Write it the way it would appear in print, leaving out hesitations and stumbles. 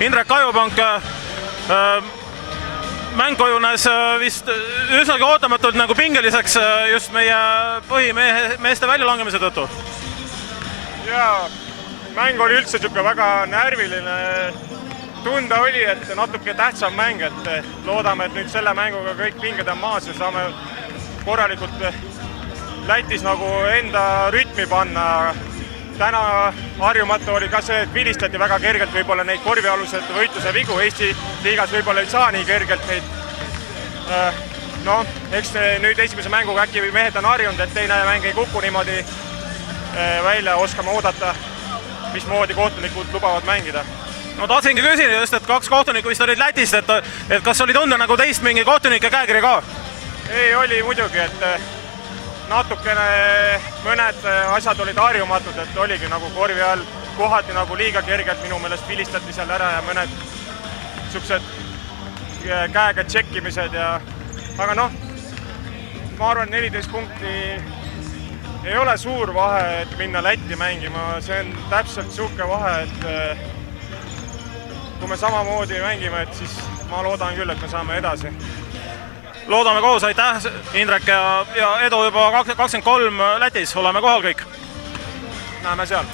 Indrek Kajupank, mäng kujunes vist üsnagi ootamatult nagu pingeliseks just meie põhimeeste väljalangemise tõttu. Jaa, mäng oli üldse väga närviline. Tunda oli, et natuke tähtsam mäng, et loodame, et nüüd selle mänguga kõik pinged on maas ja saame korralikult Lätis nagu enda rütmi panna. Täna harjumatu oli ka see, et vilistati väga kergelt võib-olla neid korvialused võitluse vigu. Eesti liigas võib-olla ei saa nii kergelt neid. Eks nüüd esimese mänguga äkki mehed on harjunud, et teine mäng ei kuku niimoodi välja, oskame oodata, mismoodi kohtunikud lubavad mängida. No tahtsingi küsida just, et 2 kohtunikku vist olid Lätist, et kas oli tunda nagu teist mingi kohtunike käekiri ka? Ei, oli muidugi, et natukene mõned asjad olid harjumatud, et oligi nagu korvi all kohati nagu liiga kergelt minu meelest vilistati seal ära ja mõned niisugused käega tšekkimised aga ma arvan, 14 punkti ei ole suur vahe, et minna Lätti mängima, see on täpselt niisugune vahe, et kui me samamoodi mängime, et siis ma loodan küll, et me saame edasi. Loodame koos, aitäh Indrek ja edu juba 23 Lätis, oleme kohal kõik. Näeme seal.